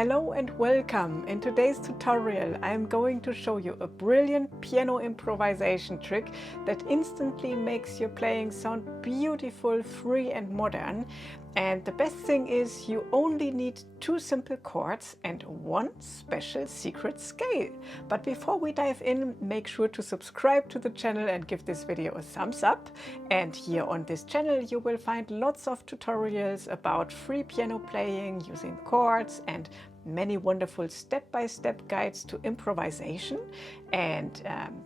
Hello and welcome. In today's tutorial I am going to show you a brilliant piano improvisation trick that instantly makes your playing sound beautiful, free and modern. And the best thing is you only need 2 simple chords and 1 special secret scale. But before we dive in, make sure to subscribe to the channel and give this video a thumbs up. And here on this channel you will find lots of tutorials about free piano playing using chords and many wonderful step-by-step guides to improvisation. And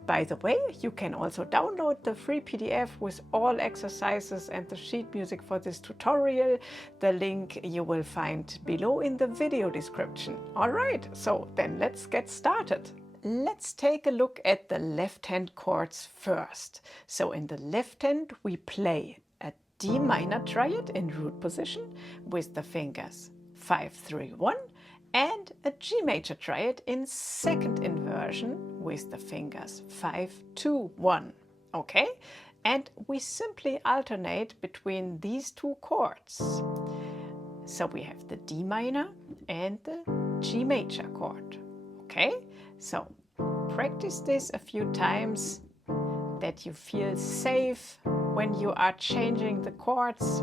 by the way, you can also download the free PDF with all exercises and the sheet music for this tutorial. The link you will find below in the video description. Alright, so then let's get started. Let's take a look at the left hand chords first. So in the left hand we play a D minor triad in root position with the fingers 5, 3, 1, and a G major triad in second inversion with the fingers 5, 2, 1. Okay? And we simply alternate between these 2 chords. So we have the D minor and the G major chord. Okay? So practice this a few times that you feel safe when you are changing the chords.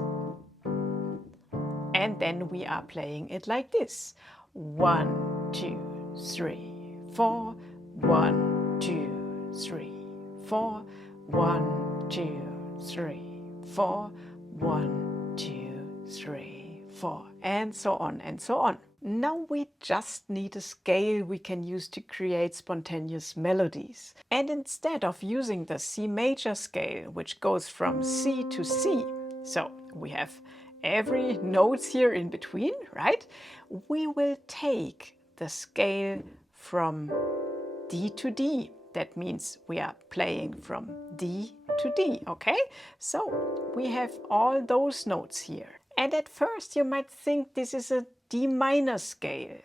And then we are playing it like this. 1, 2, 3, 4, 1, 2, 3, 4, 1, 2, 3, 4, 1, 2, 3, 4, and so on and so on. Now we just need a scale we can use to create spontaneous melodies. And instead of using the C major scale, which goes from C to C, so we have every notes here in between, right? We will take the scale from D to D. That means we are playing from D to D, okay? So we have all those notes here. And at first you might think this is a D minor scale.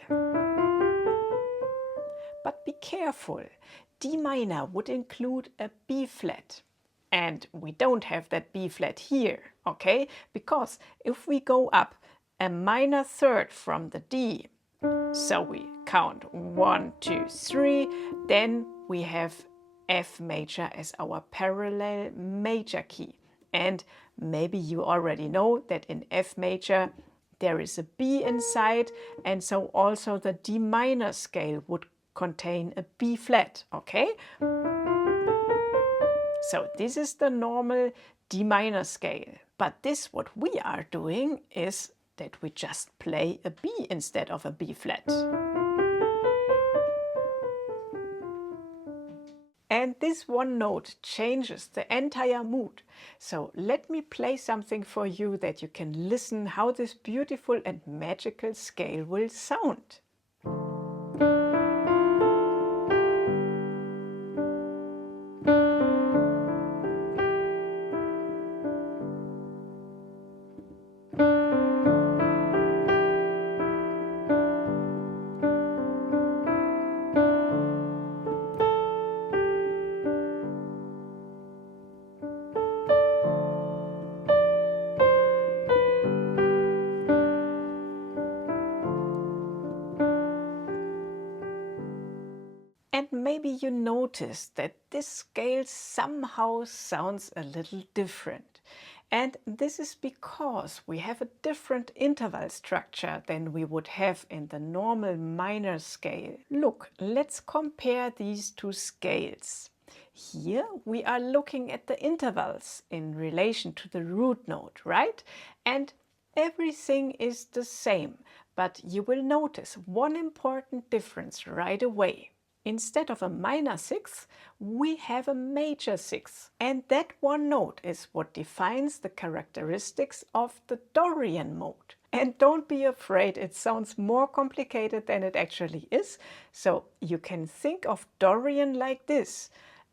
But be careful. D minor would include a B flat. And we don't have that B flat here, okay? Because if we go up a minor third from the D, so we count 1, 2, 3, then we have F major as our parallel major key. And maybe you already know that in F major there is a B inside, and so also the D minor scale would contain a B flat, okay? So this is the normal D minor scale. But this, what we are doing is that we just play a B instead of a B flat. And this one note changes the entire mood. So let me play something for you that you can listen how this beautiful and magical scale will sound. And maybe you noticed that this scale somehow sounds a little different. And this is because we have a different interval structure than we would have in the normal minor scale. Look, let's compare these 2 scales. Here we are looking at the intervals in relation to the root note, right? And everything is the same, but you will notice one important difference right away. Instead of a minor 6, we have a major 6. And that one note is what defines the characteristics of the Dorian mode. And don't be afraid, it sounds more complicated than it actually is. So you can think of Dorian like this.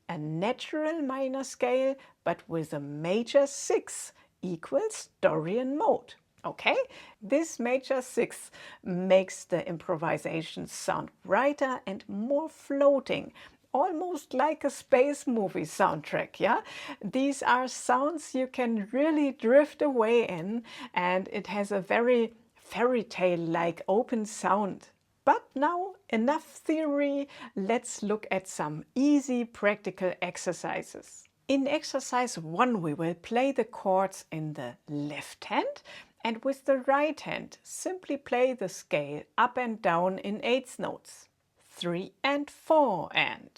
A natural minor scale, but with a major 6 equals Dorian mode. Okay, this major 6 makes the improvisation sound brighter and more floating, almost like a space movie soundtrack, yeah? These are sounds you can really drift away in, and it has a very fairy tale-like open sound. But now enough theory, let's look at some easy practical exercises. In exercise 1 we will play the chords in the left hand, and with the right hand simply play the scale up and down in eighth notes. 3 and 4 and.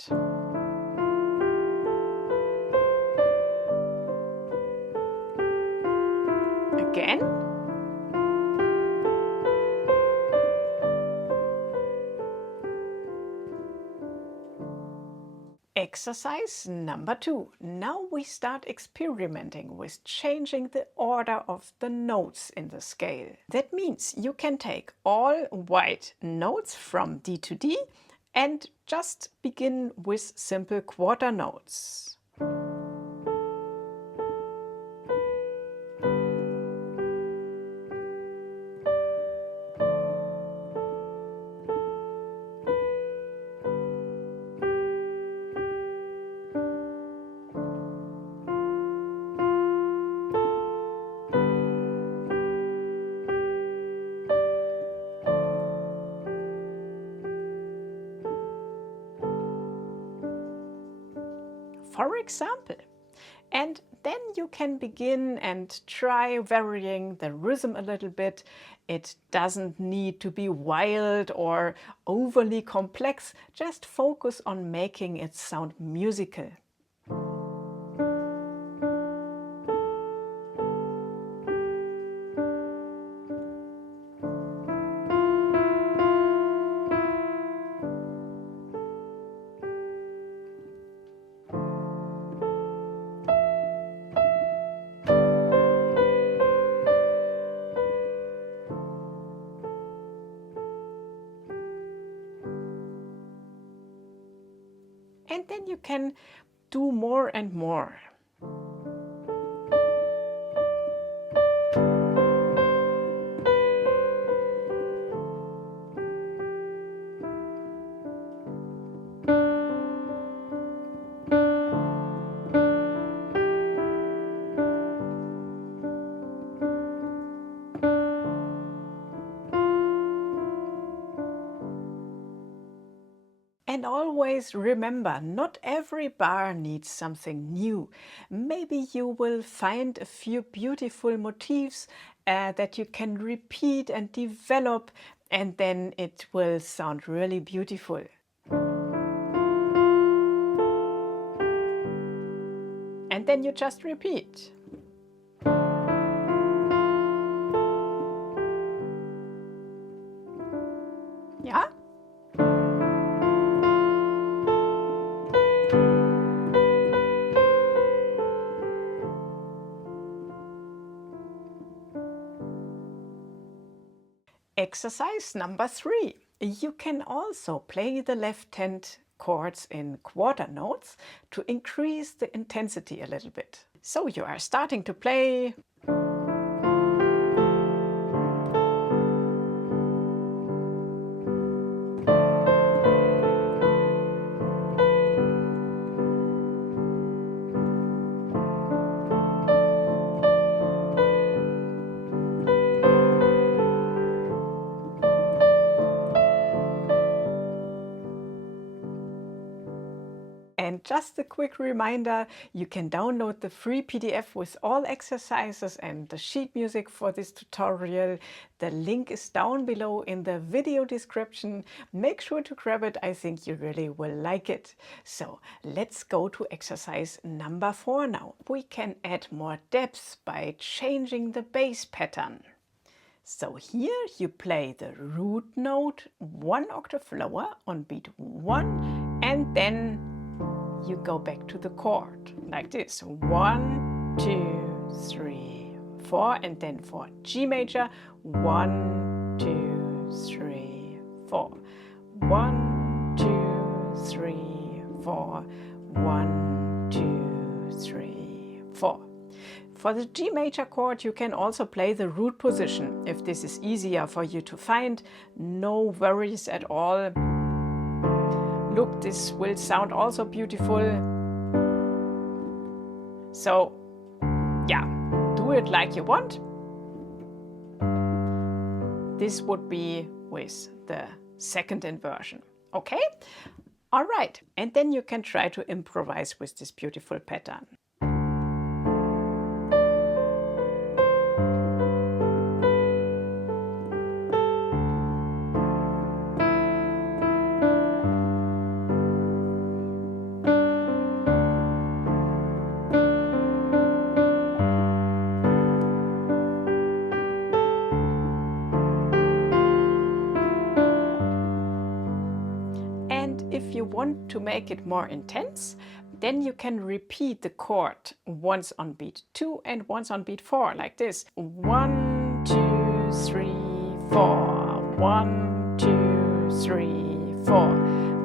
Again. Exercise number 2. Now we start experimenting with changing the order of the notes in the scale. That means you can take all white notes from D to D and just begin with simple quarter notes. For example. And then you can begin and try varying the rhythm a little bit. It doesn't need to be wild or overly complex, just focus on making it sound musical. And then you can do more and more. And always remember, not every bar needs something new. Maybe you will find a few beautiful motifs that you can repeat and develop, and then it will sound really beautiful. And then you just repeat. Yeah? Exercise number 3. You can also play the left hand chords in quarter notes to increase the intensity a little bit. So you are starting to play. And just a quick reminder, you can download the free PDF with all exercises and the sheet music for this tutorial. The link is down below in the video description. Make sure to grab it, I think you really will like it. So let's go to exercise number 4 now. We can add more depth by changing the bass pattern. So here you play the root note 1 octave lower on beat 1, and then you go back to the chord like this. 1, 2, 3, 4, and then for G major 1, 2, 3, 4. 1, 2, 3, 4. 1, 2, 3, 4. For the G major chord you can also play the root position. If this is easier for you to find, no worries at all. Look, this will sound also beautiful. So, yeah, do it like you want. This would be with the second inversion. Okay? All right, and then you can try to improvise with this beautiful pattern. If you want to make it more intense, then you can repeat the chord once on beat 2 and once on beat 4, like this. 1, 2, 3, 4. 1, 2, 3, 4.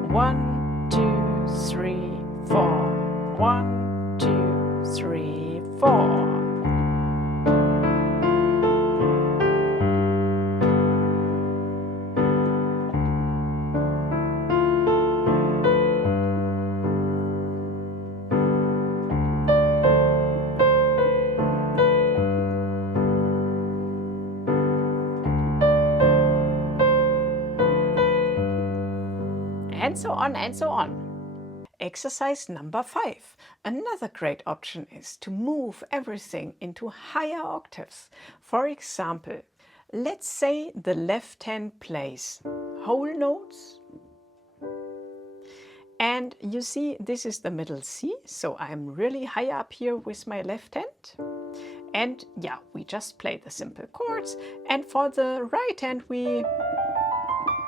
1, 2, 3, 4. 1, 2, 3, 4. And so on and so on. Exercise number 5. Another great option is to move everything into higher octaves. For example, let's say the left hand plays whole notes. And you see, this is the middle C, so I'm really high up here with my left hand. And yeah, we just play the simple chords. And for the right hand, we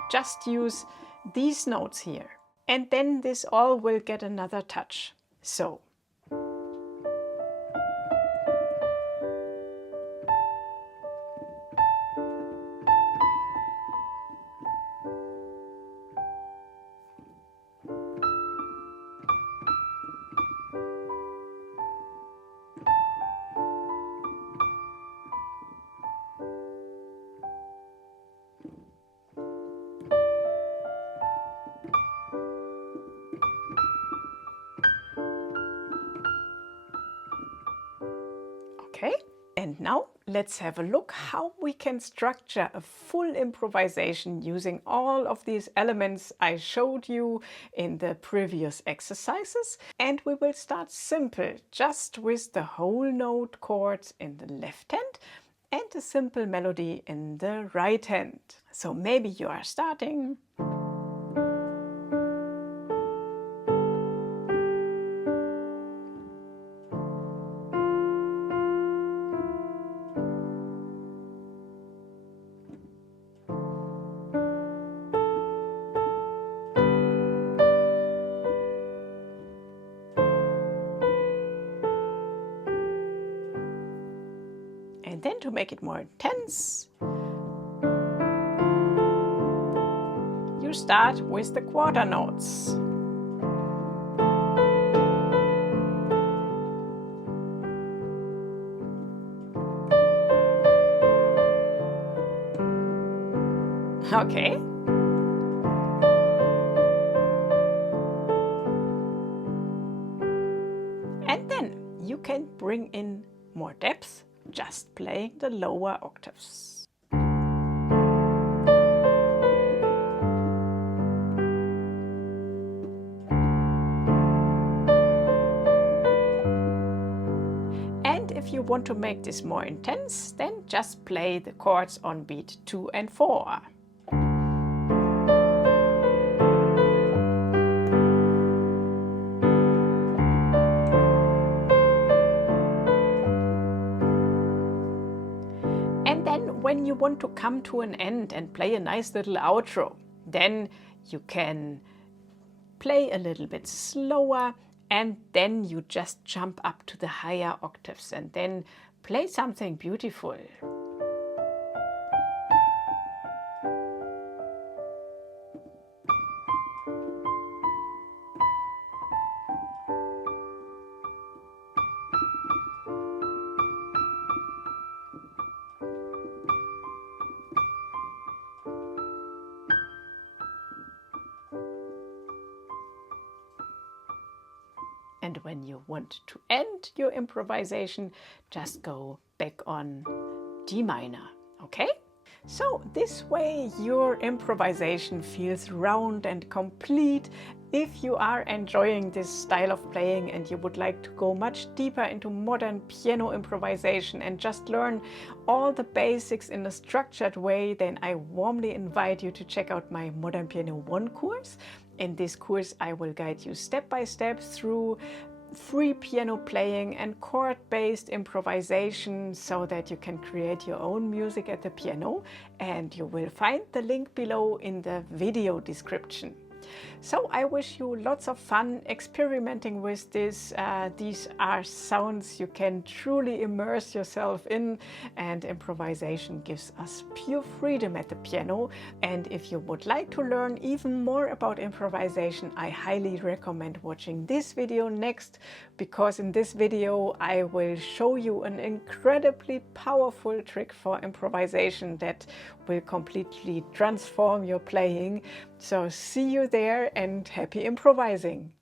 just use these notes here. And then this all will get another touch. So. Okay, and now let's have a look how we can structure a full improvisation using all of these elements I showed you in the previous exercises. And we will start simple, just with the whole note chords in the left hand and a simple melody in the right hand. So maybe you are starting. And then to make it more intense, you start with the quarter notes. Okay. And then you can bring in more depth, just playing the lower octaves. And if you want to make this more intense, then just play the chords on beat 2 and 4. When you want to come to an end and play a nice little outro, then you can play a little bit slower and then you just jump up to the higher octaves and then play something beautiful. And when you want to end your improvisation, just go back on D minor, okay? So this way your improvisation feels round and complete. If you are enjoying this style of playing and you would like to go much deeper into modern piano improvisation and just learn all the basics in a structured way, then I warmly invite you to check out my Modern Piano 1 course. In this course I will guide you step by step through free piano playing and chord-based improvisation so that you can create your own music at the piano, and you will find the link below in the video description. So I wish you lots of fun experimenting with this. These are sounds you can truly immerse yourself in, and improvisation gives us pure freedom at the piano. And if you would like to learn even more about improvisation, I highly recommend watching this video next, because in this video I will show you an incredibly powerful trick for improvisation that will completely transform your playing. So see you there and happy improvising!